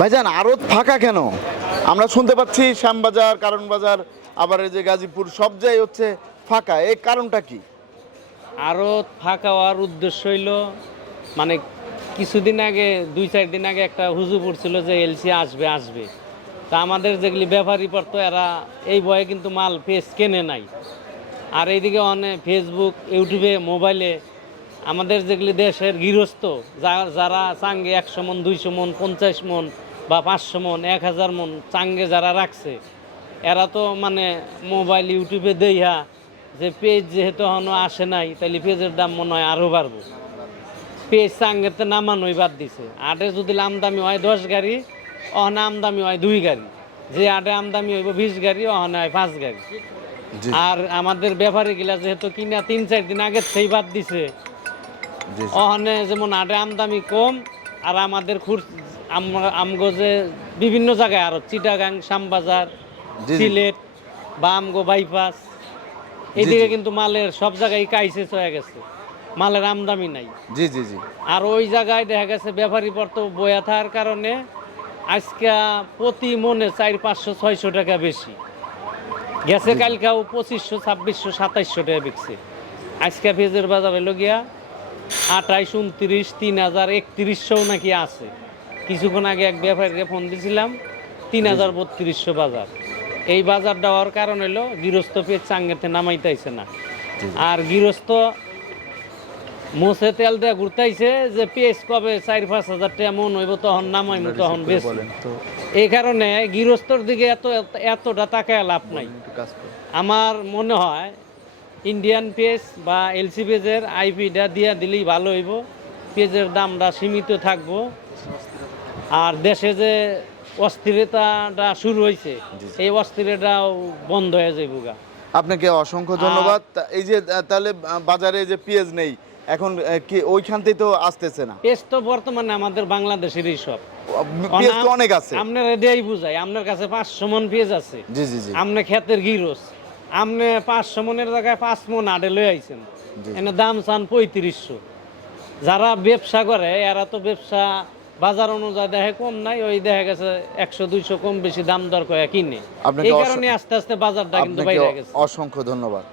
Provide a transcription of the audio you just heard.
ভাইজান আড়ত ফাঁকা কেন? আমরা শুনতে পাচ্ছি শ্যামবাজার, কারণ বাজার, আবার এই যে গাজীপুর সব জায়গায় হচ্ছে ফাঁকা, এই কারণটা কি? আরও ফাঁকা হওয়ার উদ্দেশ্য হইল মানে কিছুদিন আগে 2-4 দিন আগে একটা হুজু পড়ছিল যে এলসি আসবে আসবে, তা আমাদের যেগুলি ব্যাপারী পড়তো এরা এই বয়ে কিন্তু মাল পেজ কেনে নাই। আর এইদিকে অনেক ফেসবুক, ইউটিউবে, মোবাইলে আমাদের যেগুলি দেশের গৃহস্থ যারা চাঙ্গে 100 মন, 200 মন, 50 মন বা 500 মন, 1000 মন চাঙ্গে যারা রাখছে, এরা তো মানে মোবাইল, ইউটিউবে দেইহা যে পেজ যেহেতু এখনো আসে নাই, তাহলে পেজের দাম মনে হয় আরও বাড়বো। পেজ চাঙ্গেতে নামানোই বাদ দিছে। আটে যদি আমদামি হয় 10 গাড়ি, অহনে আমদামি হয় 2 গাড়ি। যে আটে আমদামি হইব 20 গাড়ি, অহনে হয় 5 গাড়ি। জি আর আমাদের ব্যাপারী গিলা যেহেতু কিনা 3-4 দিন আগের সেই বাদ দিছে, জি অহনে যেমন আটে আমদামি কম। আর আমাদের আমগো যে বিভিন্ন জায়গায় আরো চিটাগাং, শ্যামবাজার, জি। সিলেট বা আমগো বাইপাস, এইদিকে কিন্তু মালের সব জায়গায় ক্রাইসিস হয়ে গেছে, মালের আমদামি নাই। জি জি জি আর ওই জায়গায় দেখা গেছে ব্যাপারী পড়তো বয়া থাকার কারণে আজকে প্রতি মনে 400-500-600 টাকা বেশি গেছে। কালকাও 2500-2600-2700 টাকা বিকছে। আজকে পেঁয়াজের বাজার হইল গিয়া 28-29-3000-3100 নাকি আছে। কিছুক্ষণ আগে এক ব্যাপারীকে ফোন দিয়েছিলাম, 3000-3200 বাজার। এই বাজার দেওয়ার কারণ হলো গৃহস্থ পেঁয়াজ চাঙ্গেতে নামাইতেছে না। আর গৃহস্থ মোছে তেল দিয়ে ঘুরতেছে যে পেঁয়াজ কবে 4-5 হাজার টাকা মন হইব তখন নামাইমু, তখন বেশি। এই কারণে গৃহস্থর দিকে এতটা তাকায় লাভ নাই। আমার মনে হয় ইন্ডিয়ান পেঁয়াজ বা এলসি পেঁয়াজের আইপিটা দিয়া দিলেই ভালো হইব। পেঁয়াজের দামটা সীমিত থাকবো। আর দেশে যে অস্থিরতাটা শুরু হয়েছে, এই অস্থিরতাও বন্ধ হয়ে যাইব গা। আপনাকে অসংখ্য ধন্যবাদ। এই যে তাহলে বাজারে যে পেঁয়াজ নেই এখন, কি ওইখান থেকে তো আসতেছে না? পেঁয়াজ তো বর্তমানে আমাদের বাংলাদেশেরই সব। পেঁয়াজ তো অনেক আছে। আপনার এটাই বুঝাই, আপনার কাছে 500 মন পেঁয়াজ আছে, জি জি জি আপনি ক্ষেতের গিরস, আপনি 500 মনের জায়গায় 5 মন আডে লয়ে আইছেন, এনে দাম চান 3500। যারা ব্যবসা করে এরা তো ব্যবসা বাজার অনুযায়ী দেখে কম নাই, ওই দেখা গেছে 100-200 কম বেশি দাম দর করে কিনে। এই কারণে আস্তে আস্তে বাজারটা কিন্তু বাইরে গেছে। অসংখ্য ধন্যবাদ।